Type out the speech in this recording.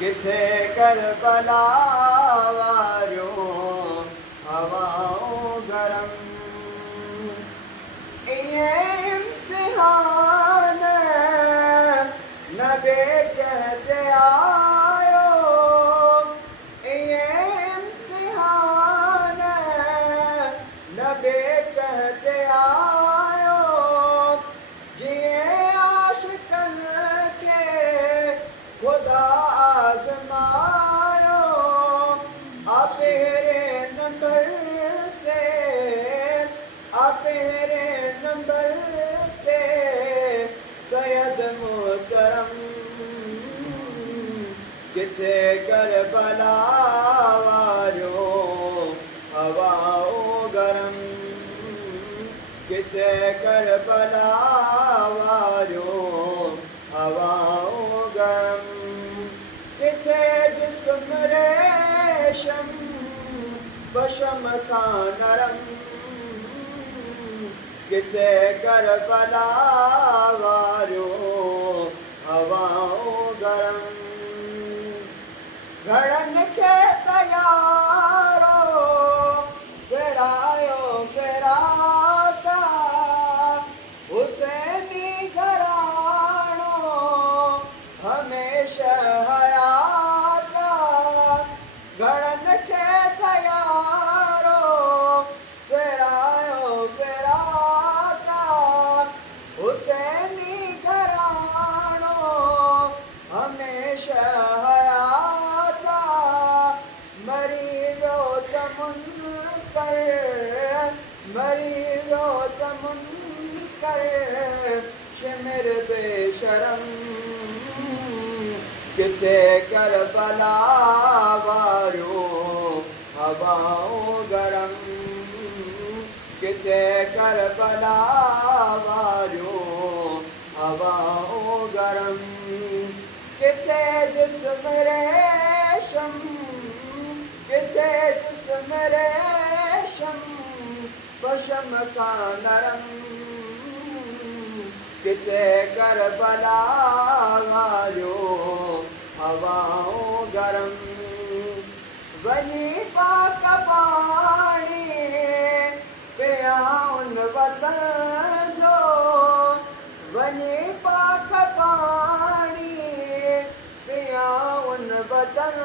किथे Karbala Wario हवाऊं गरम इहे इम्तिहान नबी कहते आयो इहे इम्तिहान नबी कहते आयो जिए आशिकन के खुदा आज़मायो अपने नंबर से अपने नंबर से सैयद मोहतरम किथे करबला वारियो हवाओं गरम किथे करबला वारियो हवाओं गरम किथे जिस्म रेशम बशम का नरम किथे करबला वारियो हवाओं गरम घड़न के तयारो फिरायो फिराता हुसैनी घराणो हमेशा हयाता घड़न के तयारो फिरायो फिराता हुसैनी घराणो हमेशा हयाता मरीजो तमुनकर मरीजो तमुनकर शिमिर बेशरम किथे करबला वारियो हवाओं गरम किथे करबला वारियो हवाओं गरम किथे जिस्म रेशम किथे जिस्म रेशम बशम का नरम किथे करबला वारियो हवाओं गरम वनी पाक पानी पियाउन वतन जो वनी पाक पानी पियाउन वतन